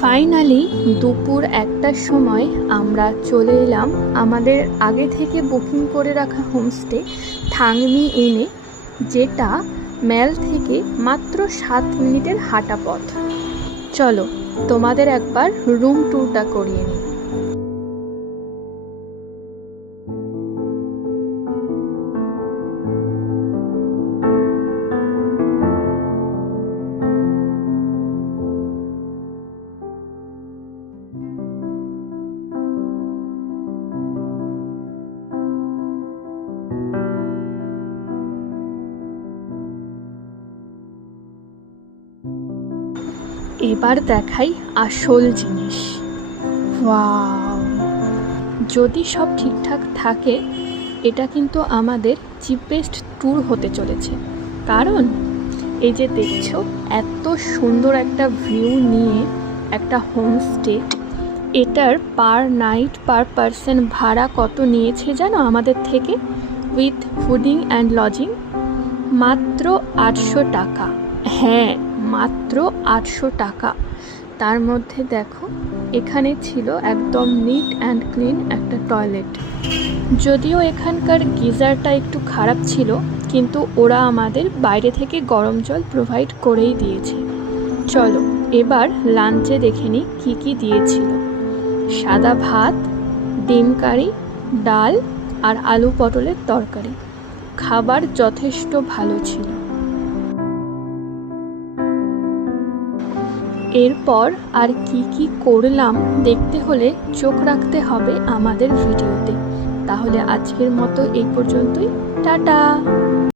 Finally দুপুর 1টার সময় আমরা চলে এলাম আমাদের আগে থেকে বুকিং করে রাখা হোমস্টে থাংমি ইনে, যেটা ম্যাল থেকে মাত্র 7 মিনিটের হাঁটা পথ। চলো তোমাদের একবার রুম ট্যুরটা করিয়ে নিই। এবার দেখাই আসল জিনিস। ওয়াও! যদি সব ঠিকঠাক থাকে এটা কিন্তু আমাদের চিপেস্ট ট্যুর হতে চলেছে, কারণ এই যে দেখছো এত সুন্দর একটা ভিউ নিয়ে একটা হোমস্টে, এটার পার নাইট পার পারসন ভাড়া কত নিয়েছে জানো আমাদের থেকে, উইথ ফুডিং অ্যান্ড লজিং? মাত্র 800 টাকা। হ্যাঁ, মাত্র 800 টাকা। তার মধ্যে দেখো এখানে ছিল একদম নিট অ্যান্ড ক্লিন একটা টয়লেট। যদিও এখানকার গিজারটা একটু খারাপ ছিল, কিন্তু ওরা আমাদের বাইরে থেকে গরম জল প্রোভাইড করেই দিয়েছে। চলো এবার লাঞ্চে দেখে নিই কী কী দিয়েছিল। সাদা ভাত, ডিম কারি, ডাল আর আলু পটলের তরকারি। খাবার যথেষ্ট ভালো ছিল। এরপর আর কি কি করলাম দেখতে হলে চোখ রাখতে হবে আমাদের ভিডিওতে। তাহলে আজকের মতো এই পর্যন্তই। টাটা।